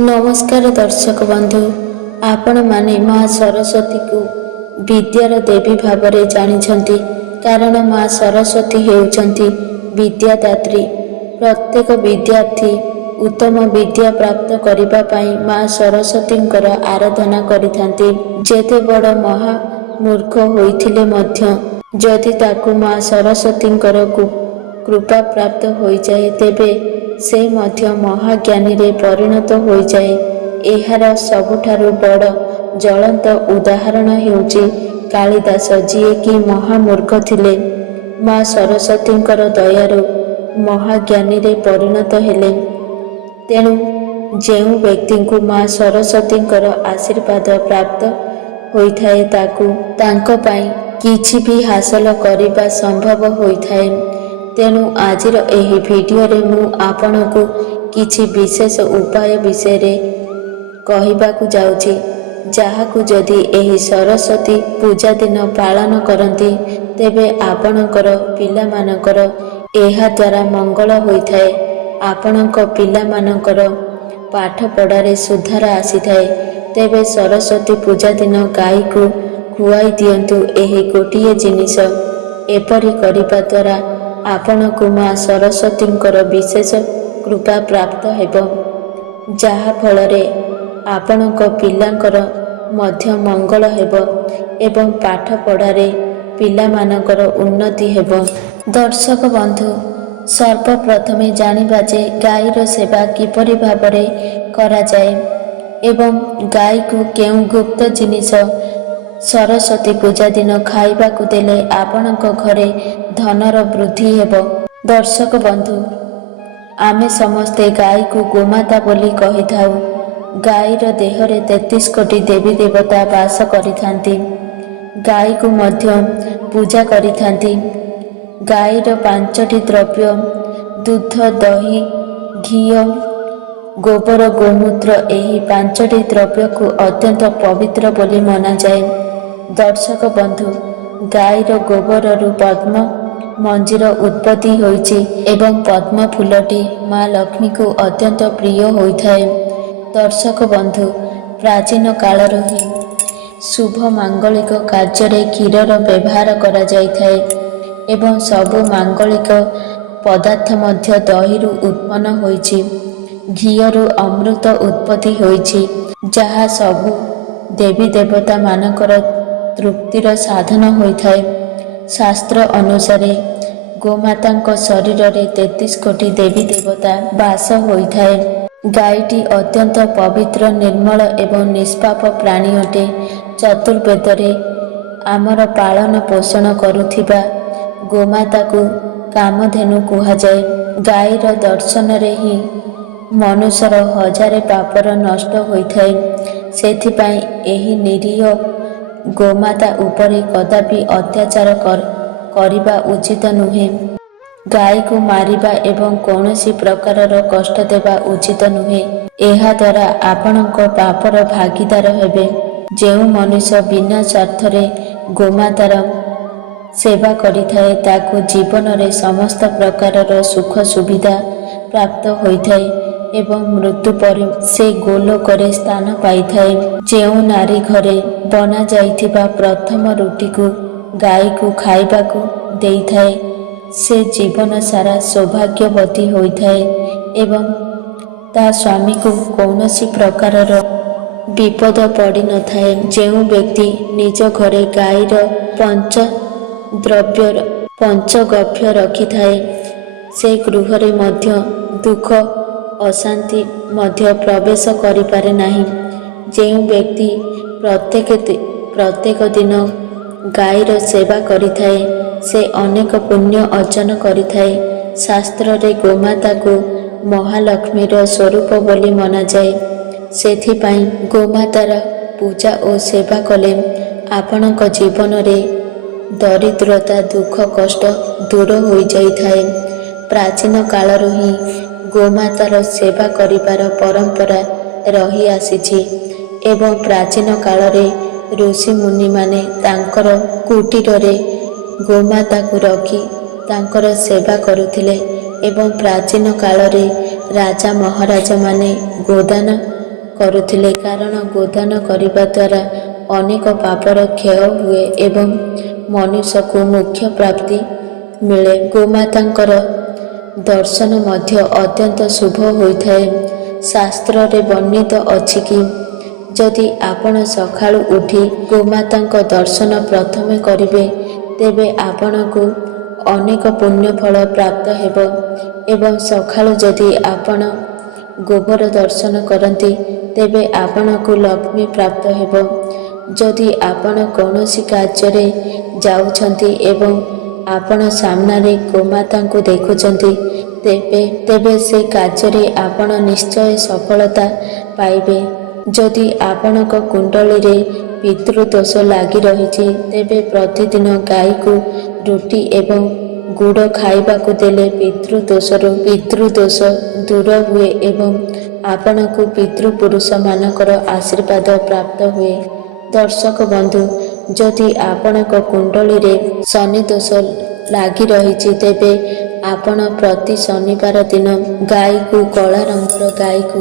नमस्कार दर्शक बंधु, आपण माने माँ सरस्वती को विद्यार देवी भावरे जानिछंती। कारण माँ सरस्वती हेउछंती विद्यादात्री। प्रत्येक विद्यार्थी उत्तम विद्या प्राप्त करिबा पई माँ सरस्वतींकर आराधना करिथांती। जेते बड़ महा मूर्ख होइथिले मध्य जदि ताकू माँ सरस्वतींकर कृपा प्राप्त होई जाए तेबे से मध्य महाज्ञानी रे परिणत होई जाए। एहार सबुठारु बड़ ज्वलंत उदाहरण हेउची कालिदास, जिए कि महामूर्ख थिले, माँ सरस्वतींकर दयारु महाज्ञानी रे परिणत हेले। तेणु जेउ व्यक्ति को माँ सरस्वतींकर आशीर्वाद प्राप्त होइथाए तांको पाई किछि भी हासिल करिबा संभव होइथाए। तेणु आजिर एही भिडियो रे मु आपनकु किछि विशेष उपाय विषय रे कहिबाकु जाउछि, जाहाकु जदि एही सरस्वती पूजा दिन पालन करंती तेबे आपणकर पिलामानकर एहा द्वारा मंगल होइथाए। आपणक पिलामानकर पाठ पढ़ारे सुधार आसीथाए। तेबे सरस्वती पूजा दिन गाई को खुआई दियंतु एही गोटिए जिनिस। एपरि करिबा द्वारा आपणकु माँ सरस्वतींकर विशेष कृपा प्राप्त हेबो, जाहा फलरे आपणक पिलांकर मध्य मंगल हेबो एवं पाठ पढ़ारे पिलामानकर उन्नति हेबो। दर्शक बंधु, सर्वप्रथमे जानिबा जे गाईर सेवा किपरि भाबरे करा जाए एवं गाई को केउ गुप्त जिनिस सरस्वती पूजा दिन खाइबाकू देले आपणक घरे धनर वृद्धि हेबो। दर्शक बंधु, आमे समस्ते गाई को गोमाता बोली कहिथाउ। गाईर देहरे 33 कोटी देवी देवता वास करिथांती। गाई को मध्य पूजा करिथांती। गाईर 5टी द्रव्य दूध, दही, घीओ, गोबर, गोमूत्र एही 5टी द्रव्य को अत्यंत पवित्र बोली मना जाए। दर्शक बंधु, गाईर गोबररु पद्म मंजीर उत्पत्ति होइछि एवं पद्म फूलटी माँ लक्ष्मी को अत्यंत प्रिय होइथाए। दर्शक बंधु, प्राचीन कालरू ही शुभ मांगलिक कार्य क्षीरर व्यवहार करा जाइथाए एवं सबु मांगलिक पदार्थ मध्य दहीरु उत्पन्न होइछि। घीयरु अमृत उत्पत्ति होइछि, जहा सबु देवी देवता मानकर तृप्तिर साधन होइथाए। शास्त्र अनुसारे गोमातांक शरीर रे 33 कोटी देवी देवता वास होइथाए। गाईटी अत्यंत पवित्र, निर्मल एवं निष्पाप प्राणी अटे। चतुर्वेदरे आमर पालन पोषण करुथिबा गोमाता को कामधेनु कुहाजाए। गाईर दर्शन रे ही मनुष्यर हजारे पापर नष्ट होइथाए। सेथिपाई एही निरीह गोमाता उपरे कदापि अत्याचार करिबा उचित नुहे। गाई को मारिबा एवं कौनसी प्रकारर कष्ट देवा उचित नुहे। एहा द्वारा आपणक पापर भागीदार हेबे। जेउ मनुष्य बिना स्वार्थरे गोमातार सेवा करिथाए ताकू जीवन रे समस्त प्रकारर सुख सुविधा प्राप्त होइथाए एवं मृत्यु पर से गोलोकरे स्थान पाइथाए। जेउ नारी घरे बना जाइथिबा प्रथम रुटी को गाई को खाइबाकू देइथाए से जीवन सारा सौभाग्यवती होइथाए एवं ता स्वामी को कौनसी प्रकारर विपद पड़ी न थाए। जेउ व्यक्ति निज घरे गाईर पंचगव्य रखिथाए से गृहरे मध्य दुख अशांति मध्य प्रवेश करिपारे नाही। जेउ व्यक्ति प्रत्येक दिन गाईर सेवा करिथाए से अनेक पुण्य अर्जन करिथाए। शास्त्र रे गोमाता को महालक्ष्मीर स्वरूप बोली मना जाए। सेथिपाई गोमातार पूजा और सेवा कले आपणक जीवन रे दरिद्रता, दुख, कष्ट दूर हो जाइथाए। प्राचीन कालरू ही गोमातार सेवा करिबार परंपरा रही आसीछि एवं प्राचीन कालरे ऋषि मुनि माने तांकर कुटीर रे गोमाता को रखी तांकर सेवा करुथिले एवं प्राचीन कालरे राजा महाराजा माने गोदान କରୁଥିଲେ, କାରଣ ଗୋଦାନ କରିବା ଦ୍ୱାରା ଅନେକ ପାପର କ୍ଷୟ ହୁଏ ଏବଂ ମନୁଷ୍ୟକୁ ମୋକ୍ଷ ପ୍ରାପ୍ତି ମିଳେ। ଗୋମାତାଙ୍କର ଦର୍ଶନ ମଧ୍ୟ ଅତ୍ୟନ୍ତ ଶୁଭ ହୋଇଥାଏ। ଶାସ୍ତ୍ରରେ ବର୍ଣ୍ଣିତ ଅଛି କି ଯଦି ଆପଣ ସକାଳୁ ଉଠି ଗୋମାତାଙ୍କ ଦର୍ଶନ ପ୍ରଥମେ କରିବେ ତେବେ ଆପଣଙ୍କୁ ଅନେକ ପୁଣ୍ୟ ଫଳ ପ୍ରାପ୍ତ ହେବ ଏବଂ ସକାଳୁ ଯଦି ଆପଣ ଗୋବର ଦର୍ଶନ କରନ୍ତି ତେବେ ଆପଣଙ୍କୁ ଲକ୍ଷ୍ମୀ ପ୍ରାପ୍ତ ହେବ। ଯଦି ଆପଣ କୌଣସି କାର୍ଯ୍ୟରେ ଯାଉଛନ୍ତି ଏବଂ ଆପଣ ସାମ୍ନାରେ ଗୋମାତାଙ୍କୁ ଦେଖୁଛନ୍ତି ତେବେ ସେ କାର୍ଯ୍ୟରେ ଆପଣ ନିଶ୍ଚୟ ସଫଳତା ପାଇବେ। ଯଦି ଆପଣଙ୍କ କୁଣ୍ଡଳୀରେ ପିତୃଦୋଷ ଲାଗି ରହିଛି ତେବେ ପ୍ରତିଦିନ ଗାଈକୁ ରୁଟି ଏବଂ ଗୁଡ଼ ଖାଇବାକୁ ଦେଲେ ପିତୃଦୋଷ ଦୂର ହୁଏ ଏବଂ ଆପଣଙ୍କୁ ପିତୃପୁରୁଷମାନଙ୍କର ଆଶୀର୍ବାଦ ପ୍ରାପ୍ତ ହୁଏ। ଦର୍ଶକ ବନ୍ଧୁ, ଯଦି ଆପଣଙ୍କ କୁଣ୍ଡଳୀରେ ଶନି ଦୋଷ ଲାଗି ରହିଛି ତେବେ ଆପଣ ପ୍ରତି ଶନିବାର ଦିନ ଗାଈକୁ କଳା ରଙ୍ଗର ଗାଈକୁ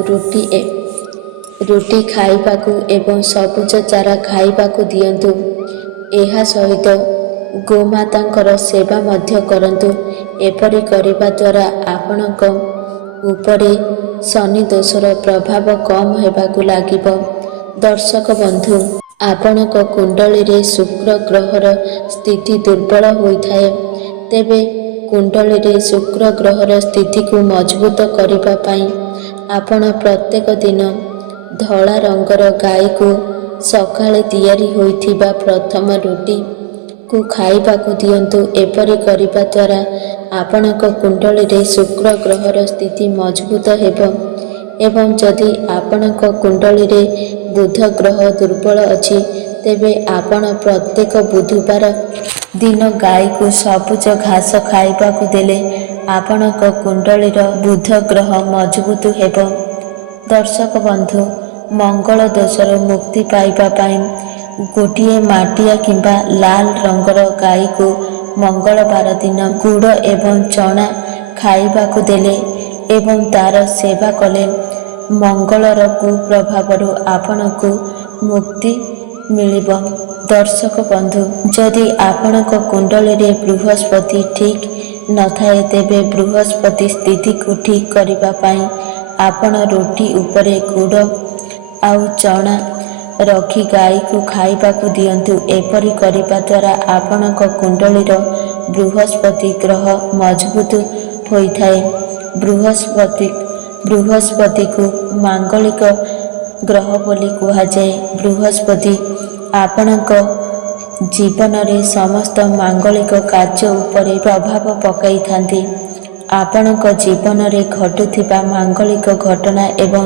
ରୁଟି ଖାଇବାକୁ ଏବଂ ସବୁଜ ଚାରା ଖାଇବାକୁ ଦିଅନ୍ତୁ। ଏହା ସହିତ ଗୋମାତାଙ୍କର ସେବା ମଧ୍ୟ କରନ୍ତୁ। ଏପରି କରିବା ଦ୍ୱାରା ଆପଣଙ୍କ ଉପରେ ଶନି ଦୋଷର ପ୍ରଭାବ କମ୍ ହେବାକୁ ଲାଗିବ। ଦର୍ଶକ ବନ୍ଧୁ, ଆପଣଙ୍କ କୁଣ୍ଡଳୀରେ ଶୁକ୍ର ଗ୍ରହର ସ୍ଥିତି ଦୁର୍ବଳ ହୋଇଥାଏ ତେବେ କୁଣ୍ଡଳୀରେ ଶୁକ୍ର ଗ୍ରହର ସ୍ଥିତିକୁ ମଜବୁତ କରିବା ପାଇଁ ଆପଣ ପ୍ରତ୍ୟେକ ଦିନ ଧଳା ରଙ୍ଗର ଗାଈକୁ ସକାଳେ ତିଆରି ହୋଇଥିବା ପ୍ରଥମ ରୁଟିକୁ ଖାଇବାକୁ ଦିଅନ୍ତୁ। ଏପରି କରିବା ଦ୍ୱାରା ଆପଣଙ୍କ କୁଣ୍ଡଳୀରେ ଶୁକ୍ର ଗ୍ରହର ସ୍ଥିତି ମଜବୁତ ହେବ ଏବଂ ଯଦି ଆପଣଙ୍କ କୁଣ୍ଡଳୀରେ ବୁଧ ଗ୍ରହ ଦୁର୍ବଳ ଅଛି ତେବେ ଆପଣ ପ୍ରତ୍ୟେକ ବୁଧବାର ଦିନ ଗାଈକୁ ସବୁଜ ଘାସ ଖାଇବାକୁ ଦେଲେ ଆପଣଙ୍କ କୁଣ୍ଡଳୀର ବୁଧ ଗ୍ରହ ମଜବୁତ ହେବ। ଦର୍ଶକ ବନ୍ଧୁ, ମଙ୍ଗଳ ଦୋଷରୁ ମୁକ୍ତି ପାଇବା ପାଇଁ ଗୋଟିଏ ମାଟିଆ କିମ୍ବା ଲାଲ ରଙ୍ଗର ଗାଈକୁ ମଙ୍ଗଳବାର ଦିନ ଗୁଡ଼ ଏବଂ ଚଣା ଖାଇବାକୁ ଦେଲେ ଏବଂ ତାର ସେବା କଲେ ମଙ୍ଗଳର କୁପ୍ରଭାବରୁ ଆପଣଙ୍କୁ ମୁକ୍ତି ମିଳିବ। ଦର୍ଶକ ବନ୍ଧୁ, ଯଦି ଆପଣଙ୍କ କୁଣ୍ଡଳୀରେ ବୃହସ୍ପତି ଠିକ୍ ନଥାଏ ତେବେ ବୃହସ୍ପତି ସ୍ଥିତିକୁ ଠିକ୍ କରିବା ପାଇଁ ଆପଣ ରୁଟି ଉପରେ ଗୁଡ଼ ଆଉ ଚଣା ରଖି ଗାଈକୁ ଖାଇବାକୁ ଦିଅନ୍ତୁ। ଏପରି କରିବା ଦ୍ୱାରା ଆପଣଙ୍କ କୁଣ୍ଡଳୀର ବୃହସ୍ପତି ଗ୍ରହ ମଜବୁତ ହୋଇଥାଏ। ବୃହସ୍ପତିକୁ ମାଙ୍ଗଳିକ ଗ୍ରହ ବୋଲି କୁହାଯାଏ। ବୃହସ୍ପତି ଆପଣଙ୍କ ଜୀବନରେ ସମସ୍ତ ମାଙ୍ଗଳିକ କାର୍ଯ୍ୟ ଉପରେ ପ୍ରଭାବ ପକାଇଥାନ୍ତି। ଆପଣଙ୍କ ଜୀବନରେ ଘଟୁଥିବା ମାଙ୍ଗଳିକ ଘଟଣା ଏବଂ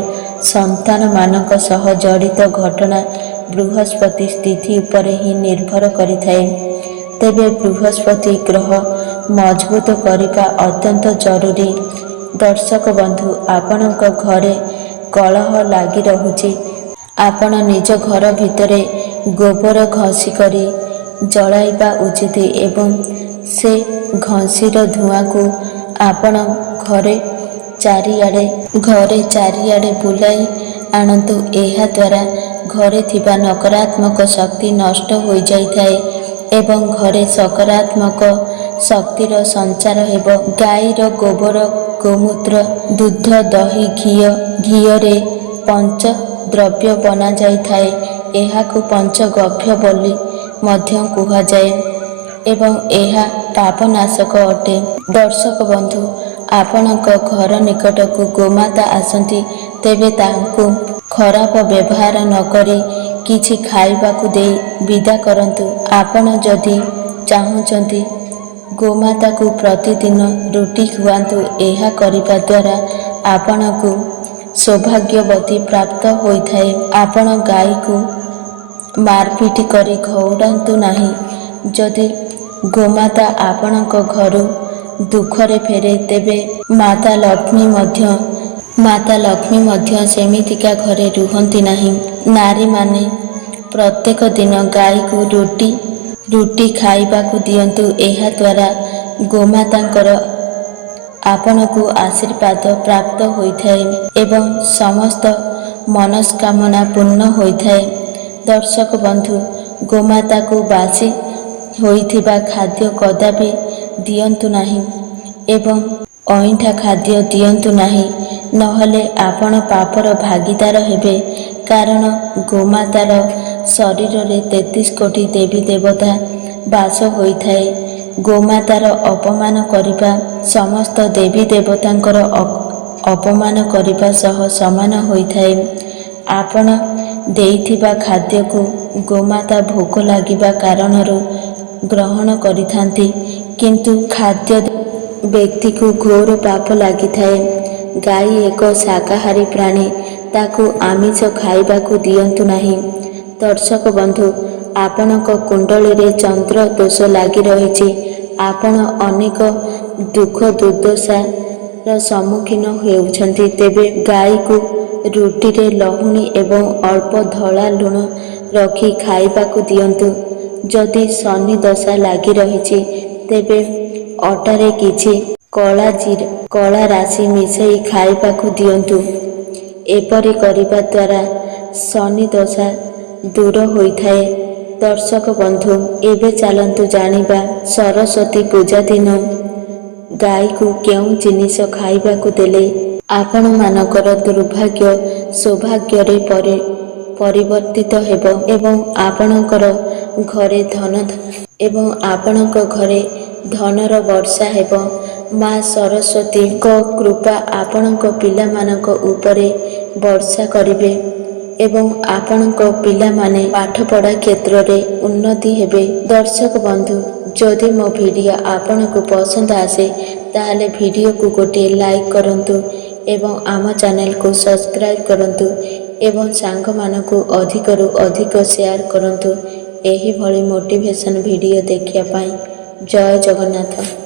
ସନ୍ତାନମାନଙ୍କ ସହ ଜଡ଼ିତ ଘଟଣା ବୃହସ୍ପତି ସ୍ଥିତି ଉପରେ ହିଁ ନିର୍ଭର କରିଥାଏ। ତେବେ ବୃହସ୍ପତି ଗ୍ରହ ମଜବୁତ କରିବା ଅତ୍ୟନ୍ତ ଜରୁରୀ। ଦର୍ଶକ ବନ୍ଧୁ, ଆପଣଙ୍କ ଘରେ କଳହ ଲାଗି ରହୁଛି। ଆପଣ ନିଜ ଘର ଭିତରେ ଗୋବର ଘଷି କରି ଜଳାଇବା ଉଚିତ ଏବଂ ସେ ଘଷିର ଧୂଆଁକୁ ଆପଣ ଘରେ ଚାରିଆଡ଼େ ବୁଲାଇ ଆଣନ୍ତୁ। ଏହା ଦ୍ୱାରା ଘରେ ଥିବା ନକାରାତ୍ମକ ଶକ୍ତି ନଷ୍ଟ ହୋଇଯାଇଥାଏ ଏବଂ ଘରେ ସକାରାତ୍ମକ ଶକ୍ତିର ସଞ୍ଚାର ହେବ। ଗାଈର ଗୋବର, ଗୋମୂତ୍ର, ଦୁଧ, ଦହି, ଘିଅରେ ପଞ୍ଚଦ୍ରବ୍ୟ ବନାଯାଇଥାଏ। ଏହାକୁ ପଞ୍ଚଗବ୍ୟ ବୋଲି ମଧ୍ୟ କୁହାଯାଏ ଏବଂ ଏହା ପାପନାଶକ ଅଟେ। ଦର୍ଶକ ବନ୍ଧୁ, ଆପଣଙ୍କ ଘର ନିକଟକୁ ଗୋମାତା ଆସନ୍ତି ତେବେ ତାଙ୍କୁ ଖରାପ ବ୍ୟବହାର ନକରି କିଛି ଖାଇବାକୁ ଦେଇ ବିଦା କରନ୍ତୁ। ଆପଣ ଯଦି ଚାହୁଁଛନ୍ତି ଗୋମାତାକୁ ପ୍ରତିଦିନ ରୁଟି ଖୁଆନ୍ତୁ। ଏହା କରିବା ଦ୍ୱାରା ଆପଣଙ୍କୁ ସୌଭାଗ୍ୟବତୀ ପ୍ରାପ୍ତ ହୋଇଥାଏ। ଆପଣ ଗାଈକୁ ମାରପିଟ କରି ଘଉଡ଼ାନ୍ତୁ ନାହିଁ। ଯଦି ଗୋମାତା ଆପଣଙ୍କ ଘରୁ ଦୁଃଖରେ ଫେରେ ତେବେ ମାତା ଲକ୍ଷ୍ମୀ ମଧ୍ୟ ସେମିତିକା ଘରେ ରୁହନ୍ତି ନାହିଁ। ନାରୀମାନେ ପ୍ରତ୍ୟେକ ଦିନ ଗାଈକୁ ରୁଟି ଖାଇବାକୁ ଦିଅନ୍ତୁ। ଏହା ଦ୍ୱାରା ଗୋମାତାଙ୍କର ଆପଣଙ୍କୁ ଆଶୀର୍ବାଦ ପ୍ରାପ୍ତ ହୋଇଥାଏ ଏବଂ ସମସ୍ତ ମନସ୍କାମନା ପୂର୍ଣ୍ଣ ହୋଇଥାଏ। ଦର୍ଶକ ବନ୍ଧୁ, ଗୋମାତାକୁ ବାସି ହୋଇଥିବା ଖାଦ୍ୟ କଦାପି ଦିଅନ୍ତୁ ନାହିଁ ଏବଂ ଅଇଁଠା ଖାଦ୍ୟ ଦିଅନ୍ତୁ ନାହିଁ, ନହେଲେ ଆପଣ ପାପର ଭାଗୀଦାର ହେବେ। କାରଣ ଗୋମାତାର ଶରୀରରେ 33 କୋଟି ଦେବୀ ଦେବତା ବାସ ହୋଇଥାଏ। ଗୋମାତାର ଅପମାନ କରିବା ସମସ୍ତ ଦେବୀ ଦେବତାଙ୍କର ଅପମାନ କରିବା ସହ ସମାନ ହୋଇଥାଏ। ଆପଣ ଦେଇଥିବା ଖାଦ୍ୟକୁ ଗୋମାତା ଭୋକ ଲାଗିବା କାରଣରୁ ଗ୍ରହଣ କରିଥାନ୍ତି, କିନ୍ତୁ ଖାଦ୍ୟ ବ୍ୟକ୍ତିକୁ ଘୋର ପାପ ଲାଗିଥାଏ। ଗାଈ ଏକ ଶାକାହାରୀ ପ୍ରାଣୀ, ତାକୁ ଆମିଷ ଖାଇବାକୁ ଦିଅନ୍ତୁ ନାହିଁ। ଦର୍ଶକ ବନ୍ଧୁ, ଆପଣଙ୍କ କୁଣ୍ଡଳୀରେ ଚନ୍ଦ୍ର ଦୋଷ ଲାଗି ରହିଛି। ଆପଣ ଅନେକ ଦୁଃଖ ଦୁର୍ଦ୍ଦଶାର ସମ୍ମୁଖୀନ ହେଉଛନ୍ତି। ତେବେ ଗାଈକୁ ରୁଟିରେ ଲହୁଣୀ ଏବଂ ଅଳ୍ପ ଧଳା ଲୁଣ ରଖି ଖାଇବାକୁ ଦିଅନ୍ତୁ। ଯଦି ଶନି ଦଶା ଲାଗି ରହିଛି, ତେବେ ଅଟାରେ କିଛି କଳା ରାଶି ମିଶାଇ ଖାଇବାକୁ ଦିଅନ୍ତୁ। ଏପରି କରିବା ଦ୍ୱାରା ଶନି ଦଶା ଦୂର ହୋଇଥାଏ। ଦର୍ଶକ ବନ୍ଧୁ, ଏବେ ଚାଲନ୍ତୁ ଜାଣିବା ସରସ୍ୱତୀ ପୂଜା ଦିନ ଗାଈକୁ କେଉଁ ଜିନିଷ ଖାଇବାକୁ ଦେଲେ ଆପଣମାନଙ୍କର ଦୁର୍ଭାଗ୍ୟ ସୌଭାଗ୍ୟରେ ପରିବର୍ତ୍ତିତ ହେବ ଏବଂ ଆପଣଙ୍କର ଘରେ ଧନର ବର୍ଷା ହେବ। ମା ସରସ୍ୱତୀଙ୍କ କୃପା ଆପଣଙ୍କ ପିଲାମାନଙ୍କ ଉପରେ ବର୍ଷା କରିବେ ଏବଂ ଆପଣଙ୍କ ପିଲାମାନେ ପାଠପଢ଼ା କ୍ଷେତ୍ରରେ ଉନ୍ନତି ହେବେ। ଦର୍ଶକ ବନ୍ଧୁ, ଯଦି ମୋ ଭିଡ଼ିଓ ଆପଣଙ୍କୁ ପସନ୍ଦ ଆସେ, ତାହେଲେ ଭିଡ଼ିଓକୁ ଗୋଟିଏ ଲାଇକ୍ କରନ୍ତୁ ଏବଂ ଆମ ଚ୍ୟାନେଲକୁ ସବସ୍କ୍ରାଇବ୍ କରନ୍ତୁ ଏବଂ ସାଙ୍ଗମାନଙ୍କୁ ଅଧିକରୁ ଅଧିକ ସେୟାର କରନ୍ତୁ। ଏହିଭଳି ମୋଟିଭେସନ୍ ଭିଡ଼ିଓ ଦେଖିବା ପାଇଁ। ଜୟ ଜଗନ୍ନାଥ।